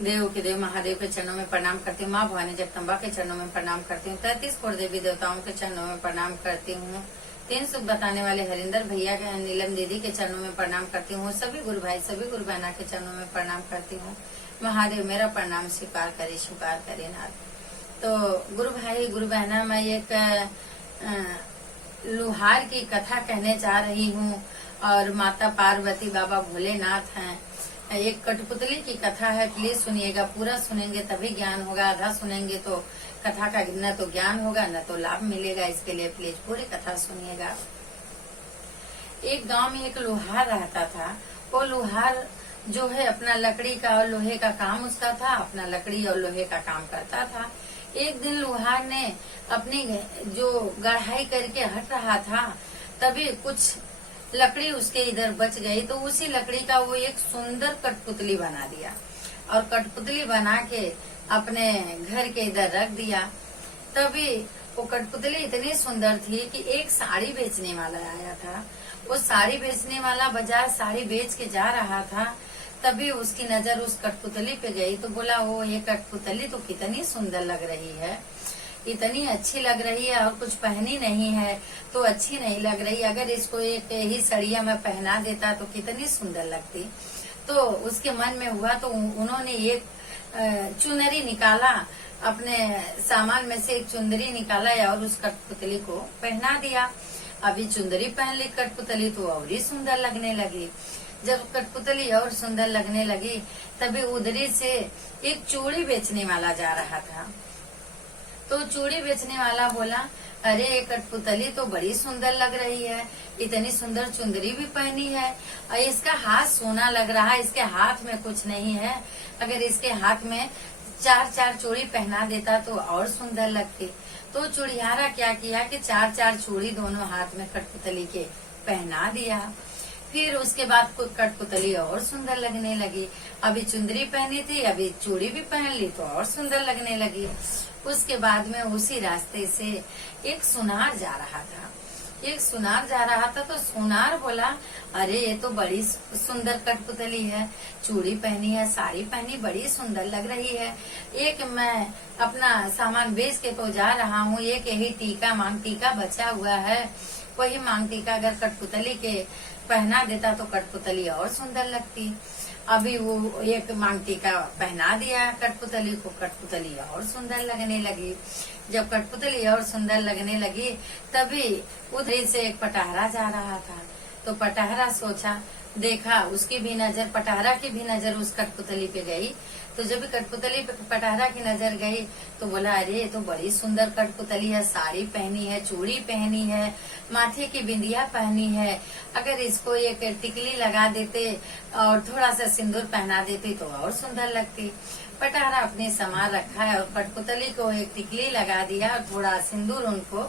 देव के देव महादेव के चरणों में प्रणाम करती हूँ। माँ भवानी जगदम्बा के चरणों में प्रणाम करती हूँ। 33 करोड़ देवी देवताओं के चरणों में प्रणाम करती हूँ। 3 सुख बताने वाले हरिंदर भैया के, नीलम दीदी के चरणों में प्रणाम करती हूँ। सभी गुरु भाई, सभी गुरु बहना के चरणों में प्रणाम करती हूँ। महादेव मेरा प्रणाम स्वीकार करे नाथ। तो गुरु भाई, गुरु बहना, मैं एक लुहार की कथा कहने जा रही हूँ और माता पार्वती, बाबा भोलेनाथ हैं। एक कठपुतली की कथा है, प्लीज सुनिएगा। पूरा सुनेंगे तभी ज्ञान होगा, आधा सुनेंगे तो कथा का न तो ज्ञान होगा न तो लाभ मिलेगा। इसके लिए प्लीज पूरी कथा सुनिएगा। एक गांव में एक लोहार रहता था। वो लोहार जो है अपना लकड़ी का और लोहे का काम उसका था, अपना लकड़ी और लोहे का काम करता था। एक दिन लोहार ने अपनी जो गढ़ाई करके हट रहा था, तभी कुछ लकड़ी उसके इधर बच गई, तो उसी लकड़ी का वो एक सुंदर कठपुतली बना दिया और कठपुतली बना के अपने घर के इधर रख दिया। तभी वो कठपुतली इतनी सुंदर थी कि एक साड़ी बेचने वाला आया था। वो साड़ी बेचने वाला बाजार साड़ी बेच के जा रहा था, तभी उसकी नजर उस कठपुतली पे गई तो बोला, वो ये कठपुतली तो कितनी सुंदर लग रही है, इतनी अच्छी लग रही है और कुछ पहनी नहीं है तो अच्छी नहीं लग रही। अगर इसको एक ही सड़िया में पहना देता तो कितनी सुंदर लगती। तो उसके मन में हुआ तो उन्होंने एक चुनरी निकाला, अपने सामान में से एक चुंदरी निकाला और उस कठपुतली को पहना दिया। अभी चुंदरी पहन ली कठपुतली तो और ही सुंदर लगने लगी। जब कठपुतली और सुंदर लगने लगी, तभी उधरी से एक चूड़ी बेचने वाला जा रहा था। तो चूड़ी बेचने वाला बोला, अरे ये कठपुतली तो बड़ी सुंदर लग रही है, इतनी सुंदर चुंदरी भी पहनी है और इसका हाथ सोना लग रहा है, इसके हाथ में कुछ नहीं है। अगर इसके हाथ में 4 चूड़ी पहना देता तो और सुंदर लगती। तो चूड़ियारा क्या किया कि 4 चूड़ी दोनों हाथ में कठपुतली के पहना दिया। फिर उसके बाद कठपुतली और सुंदर लगने लगी। अभी चुंदरी पहनी थी, अभी चूड़ी भी पहन ली तो और सुंदर लगने लगी। उसके बाद में उसी रास्ते से एक सुनार जा रहा था। तो सुनार बोला, अरे ये तो बड़ी सुंदर कठपुतली है, चूड़ी पहनी है, साड़ी पहनी, बड़ी सुंदर लग रही है। एक मैं अपना सामान बेच के तो जा रहा हूँ, एक यही मांग टीका बचा हुआ है, वही मांग टीका अगर कठपुतली के पहना देता तो कठपुतली और सुंदर लगती। अभी वो एक मांग टीका पहना दिया कठपुतली को, कठपुतली और सुंदर लगने लगी। जब कठपुतली और सुंदर लगने लगी, तभी उधर से एक पटहरा जा रहा था। तो पटहरा सोचा, देखा, उसकी भी नजर, पटहरा की भी नजर उस कठपुतली पे गई। तो जब कठपुतली पे पटहरा की नजर गई तो बोला, अरे ये तो बड़ी सुंदर कठपुतली है, साड़ी पहनी है, चूड़ी पहनी है, माथे की बिंदिया पहनी है। अगर इसको एक टिकली लगा देते और थोड़ा सा सिंदूर पहना देती तो और सुंदर लगती। पटहरा अपने सामान रखा है और कठपुतली को एक टिकली लगा दिया और थोड़ा सिंदूर उनको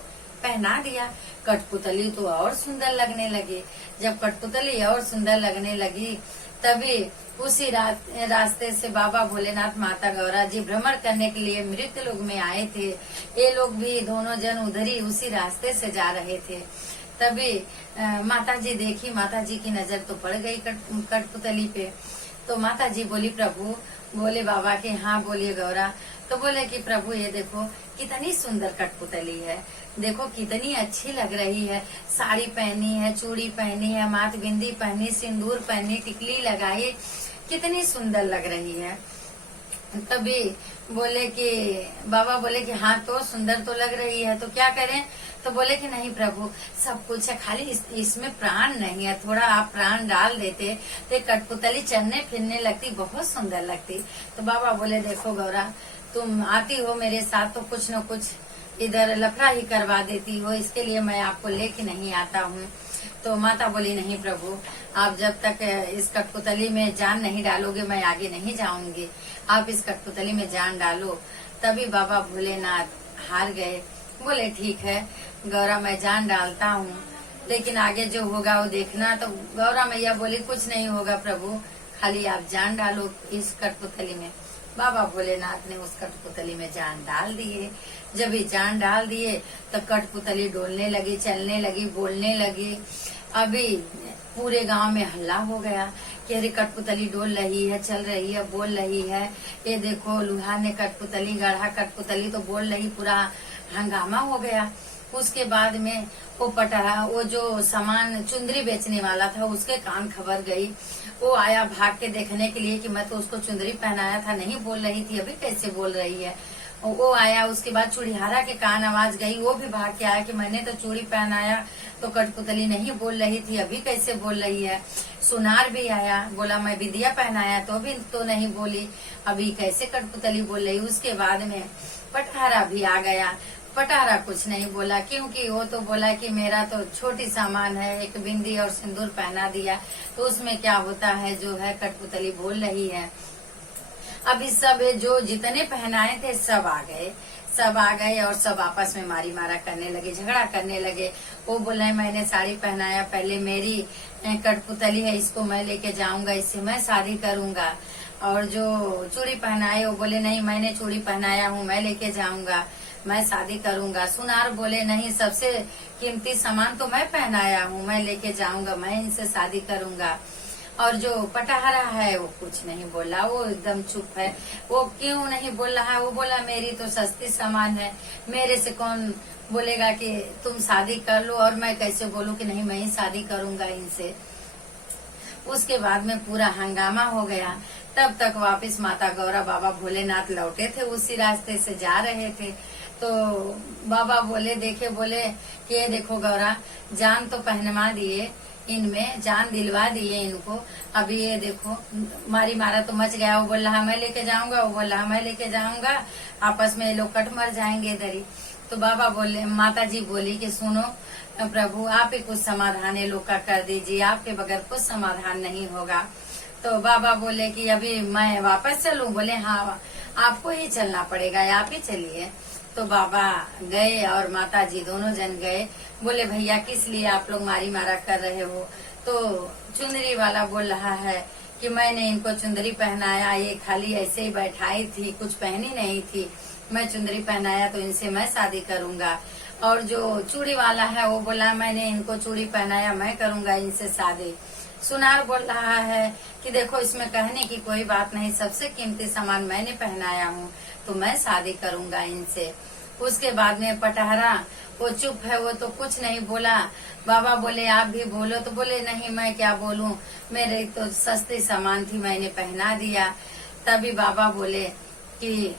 पहना दिया। कठपुतली तो और सुंदर लगने लगी। जब कठपुतली और सुंदर लगने लगी, तभी उसी रास्ते से बाबा भोलेनाथ, माता गौरा जी भ्रमण करने के लिए मृत्यु लोक में आए थे। ये लोग भी दोनों जन उधर ही उसी रास्ते से जा रहे थे। तभी माता जी देखी, माता जी की नजर तो पड़ गई कठपुतली पे। तो माता जी बोली, प्रभु, बोले बाबा के, हाँ बोलिए गौरा। तो बोले कि प्रभु ये देखो कितनी सुंदर कठपुतली है, देखो कितनी अच्छी लग रही है, साड़ी पहनी है, चूड़ी पहनी है, माथ बिंदी पहनी, सिंदूर पहनी, टिकली लगाई, कितनी सुंदर लग रही है। तभी बोले कि बाबा बोले कि हाँ तो सुंदर तो लग रही है, तो क्या करें? तो बोले कि नहीं प्रभु, सब कुछ है, खाली इसमें प्राण नहीं है, थोड़ा आप प्राण डाल देते तो कठपुतली चलने फिरने लगती, बहुत सुंदर लगती। तो बाबा बोले, देखो गौरा, तुम आती हो मेरे साथ तो कुछ न कुछ इधर लफड़ा ही करवा देती हो, इसके लिए मैं आपको लेके नहीं आता हूँ। तो माता बोली, नहीं प्रभु, आप जब तक इस कठपुतली में जान नहीं डालोगे मैं आगे नहीं जाऊंगी, आप इस कठपुतली में जान डालो। तभी बाबा भोलेनाथ हार गए। बोले, ठीक है गौरा, मैं जान डालता हूँ, लेकिन आगे जो होगा वो देखना। तो गौरा मैया बोली, कुछ नहीं होगा प्रभु, खाली आप जान डालो इस कठपुतली में। बाबा भोलेनाथ ने उस कठपुतली में जान डाल दिए। जब ये जान डाल दिए तो कठपुतली डोलने लगी, चलने लगी, बोलने लगी। अभी पूरे गांव में हल्ला हो गया कि अरे कठपुतली डोल रही है, चल रही है, बोल रही है, ये देखो लूहा ने कठपुतली गढ़ा, कठपुतली तो बोल रही, पूरा हंगामा हो गया। उसके बाद में वो जो सामान चुंदरी बेचने वाला था उसके कान खबर गई। वो आया भाग के देखने के लिए कि मैं तो उसको चुंदरी पहनाया था, नहीं बोल रही थी, अभी कैसे बोल रही है। वो आया, उसके बाद चूड़ीहारा के कान आवाज गई, वो भी भाग के आया कि मैंने तो चूड़ी पहनाया तो कठपुतली नहीं बोल रही थी, अभी कैसे बोल रही है। सुनार भी आया, बोला मैं विदिया पहनाया तो भी तो नहीं बोली, अभी कैसे कठपुतली बोल रही। उसके बाद में पटहारा भी आ गया। पटहारा कुछ नहीं बोला, क्योंकि वो तो बोला कि मेरा तो छोटी सामान है, एक बिंदी और सिंदूर पहना दिया तो उसमें क्या होता है, जो है कठपुतली बोल रही है। अभी सब जो जितने पहनाए थे सब आ गए और सब आपस में मारी मारा करने लगे, झगड़ा करने लगे। वो बोले मैंने साड़ी पहनाया, पहले मेरी कठपुतली है, इसको मैं लेके जाऊंगा, इससे मैं शादी करूंगा। और जो चूड़ी पहनाए वो बोले नहीं मैंने चूड़ी पहनाया हूँ, मैं लेके जाऊंगा, मैं शादी करूंगा। सुनार बोले नहीं, सबसे कीमती सामान तो मैं पहनाया हूँ, मैं लेके जाऊंगा, मैं इनसे शादी करूंगा। और जो पटहारा है वो कुछ नहीं बोला, वो एकदम चुप है। वो क्यों नहीं बोल रहा है, वो बोला मेरी तो सस्ती सामान है, मेरे से कौन बोलेगा कि तुम शादी कर लो, और मैं कैसे बोलूं कि नहीं मैं ही शादी करूंगा इनसे। उसके बाद में पूरा हंगामा हो गया। तब तक वापस माता गौरा बाबा भोलेनाथ लौटे थे, उसी रास्ते से जा रहे थे। तो बाबा बोले कि ये देखो गौरा, जान तो पहनवा दिए, इनमें जान दिलवा दिए इनको, अभी ये देखो मारी मारा तो मच गया। वो बोल रहा मैं लेके जाऊंगा, वो बोल रहा मैं लेके जाऊंगा, आपस में ये लोग कट मर जाएंगे इधर ही। तो बाबा बोले, माता जी बोली कि सुनो प्रभु, आप ही कुछ समाधान ये लोग का कर दीजिए, आपके बगैर कुछ समाधान नहीं होगा। तो बाबा बोले कि अभी मैं वापस चलूं, बोले हाँ आपको ही चलना पड़ेगा, आप ही चलिए। तो बाबा गए और माता जी दोनों जन गए। बोले भैया किस लिए आप लोग मारी मारा कर रहे हो। तो चुंदरी वाला बोल रहा है कि मैंने इनको चुंदरी पहनाया, ये खाली ऐसे ही बैठाई थी, कुछ पहनी नहीं थी, मैं चुंदरी पहनाया तो इनसे मैं शादी करूंगा। और जो चूड़ी वाला है वो बोला मैंने इनको चूड़ी पहनाया, मैं करूंगा इनसे शादी। सुनार बोल रहा है कि देखो इसमें कहने की कोई बात नहीं, सबसे कीमती सामान मैंने पहनाया हूँ तो मैं शादी करूंगा इनसे। उसके बाद में पटहरा वो चुप है, वो तो कुछ नहीं बोला। बाबा बोले आप भी बोलो, तो बोले नहीं मैं क्या बोलूं, मेरे तो सस्ती सामान थी मैंने पहना दिया। तभी बाबा बोले कि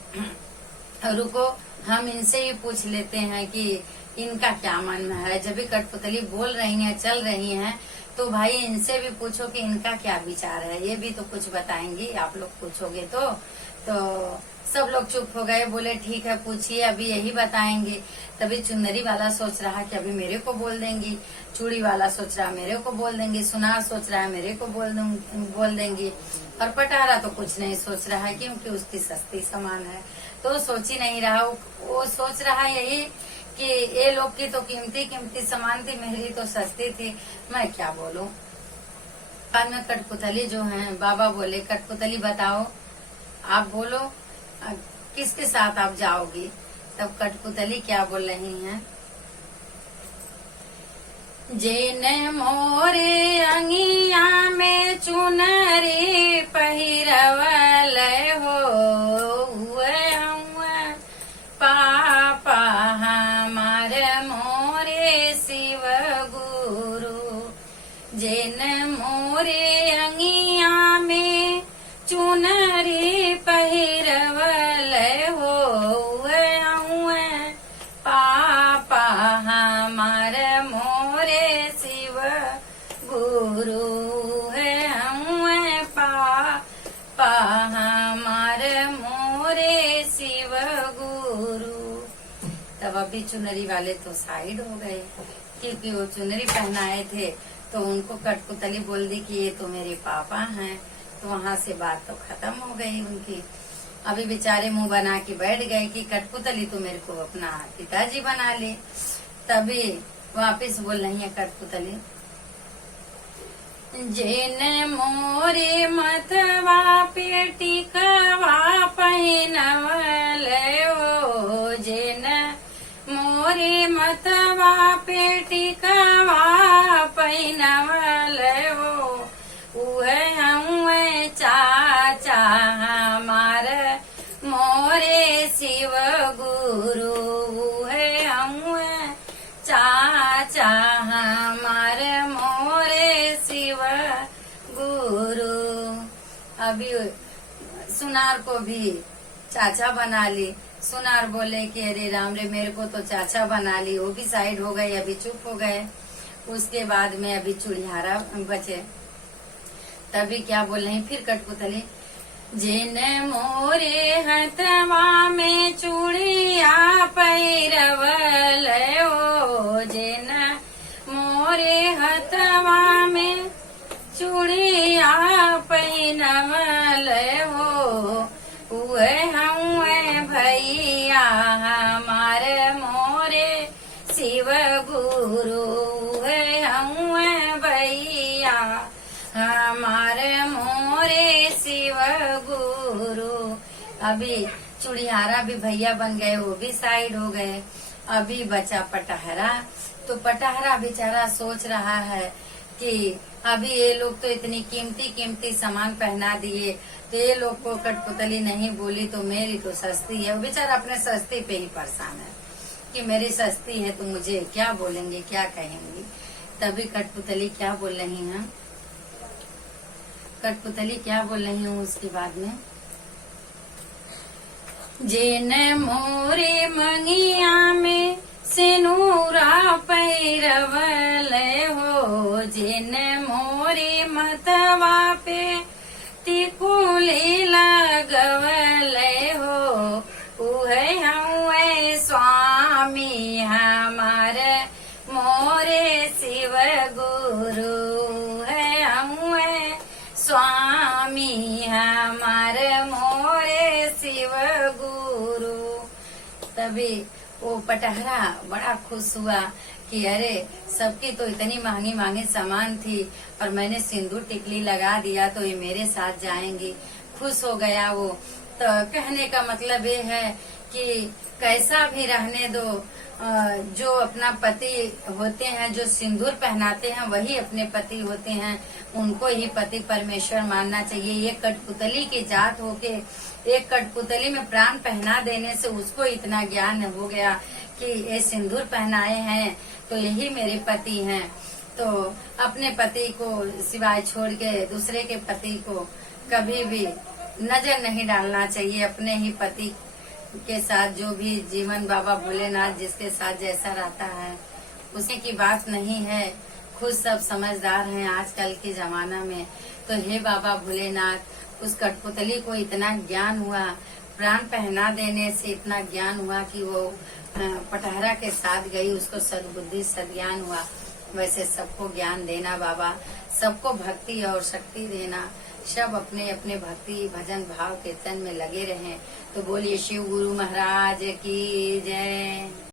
रुको हम इनसे ही पूछ लेते हैं कि इनका क्या मन है। जब भी कठपुतली बोल रही हैं, चल रही हैं, तो भाई इनसे भी पूछो कि इनका क्या विचार है, ये भी तो कुछ बताएंगी, आप लोग पूछोगे तो सब लोग चुप हो गए। बोले ठीक है पूछिए, अभी यही बताएंगे। तभी चुनरी वाला सोच रहा कि अभी मेरे को बोल देंगी, चूड़ी वाला सोच रहा मेरे को बोल देंगी, सुनार सोच रहा है मेरे को बोल देंगी, और पटहारा तो कुछ नहीं सोच रहा है क्योंकि उसकी सस्ती सामान है, तो सोच ही नहीं रहा। वो सोच रहा यही कि ये लोग की तो कीमती सामान थी, मेरी तो सस्ती थी, मैं क्या बोलूं। बाद में कठपुतली जो है, बाबा बोले कठपुतली बताओ, आप बोलो किसके साथ आप जाओगी। तब कठपुतली क्या बोल रही हैं, जेन मोरे अंगिया में चुनरी पहिरवल हो, पापा हमार मोरे शिव गुरु। जेन मोरे अंगिया में चुनरी पहिरवल हो, पापा हमार मोरे शिव गुरु है, पापा हमार मोरे शिव गुरु। तब अभी चुनरी वाले तो साइड हो गए, क्योंकि वो चुनरी पहनाए थे, तो उनको कठपुतली बोल दी कि ये तो मेरे पापा हैं, तो वहाँ से बात तो खत्म हो गई उनकी। अभी बेचारे मुंह बना के बैठ गए कि कठपुतली तो मेरे को अपना पिताजी बना ले। तभी वापस बोल रही है कठपुतली, जेन मोरे मथवा पे टिकवा पहनवल हो, जेन मोरे हथवा पे टिकवा पैनवल हो, उहे हउए चाचा हमार मोरे शिव गुरु, उहे हउए चाचा हमार मोरे शिव गुरु। अभी सुनार को भी चाचा बना ली। सुनार बोले कि अरे राम रे, मेरे को तो चाचा बना ली। वो भी साइड हो गए, अभी चुप हो गए। उसके बाद में अभी चूड़ियारा बचे। तभी क्या बोल रही फिर कठपुतली, जिन मोरे हथवा में चूड़िया पैरवल हो, जिन मोरे हथवा में चूड़िया पैनवल हो, उहे हउए भैया हमार मोरे शिव गुरु, उहे हउए भैया हमार मोरे शिव गुरु। अभी चूड़ियारा भी भैया बन गए, वो भी साइड हो गए। अभी बचा पटहरा। तो पटहरा बेचारा सोच रहा है कि अभी ये लोग तो इतनी कीमती कीमती सामान पहना दिए, तो ये लोग को कठपुतली नहीं बोली तो मेरी तो सस्ती है। वो बेचारा अपने सस्ती पे ही परेशान है कि मेरी सस्ती है तो मुझे क्या बोलेंगे, क्या कहेंगी। तभी कठपुतली क्या बोल रही है, कठपुतली क्या बोल रही हूँ उसके बाद में, जिन मोरे मंगिया में सिनूरा पैरवल हो, जिन मोरे मतवा पे टिकुली लगवल हो, उहे हउए स्वामी हमार मोरे शिव गुरु, है हउए स्वामी हमार मोरे शिव गुरु। तभी वो पटहरा बड़ा खुश हुआ कि अरे सबकी तो इतनी महंगी महंगी सामान थी और मैंने सिंदूर टिकली लगा दिया तो ये मेरे साथ जाएंगी। खुश हो गया वो। तो कहने का मतलब ये है कि कैसा भी रहने दो, जो अपना पति होते हैं, जो सिंदूर पहनाते हैं वही अपने पति होते हैं, उनको ही पति परमेश्वर मानना चाहिए। ये कठपुतली की जात होके एक कठपुतली में प्राण पहना देने से उसको इतना ज्ञान हो गया कि ये सिंदूर पहनाए हैं तो यही मेरे पति हैं। तो अपने पति को सिवाय छोड़ के दूसरे के पति को कभी भी नजर नहीं डालना चाहिए। अपने ही पति के साथ जो भी जीवन बाबा भोलेनाथ जिसके साथ जैसा रहता है उसी की बात नहीं है। खुद सब समझदार हैं आजकल के जमाना में। तो हे बाबा भोलेनाथ, उस कठपुतली को इतना ज्ञान हुआ, प्राण पहना देने से इतना ज्ञान हुआ कि वो पटहरा के साथ गई, उसको सद्बुद्धि सद्ज्ञान हुआ। वैसे सबको ज्ञान देना बाबा, सबको भक्ति और शक्ति देना। सब अपने अपने भक्ति भजन भाव कीर्तन में लगे रहें। तो बोलिए शिव गुरु महाराज की जय।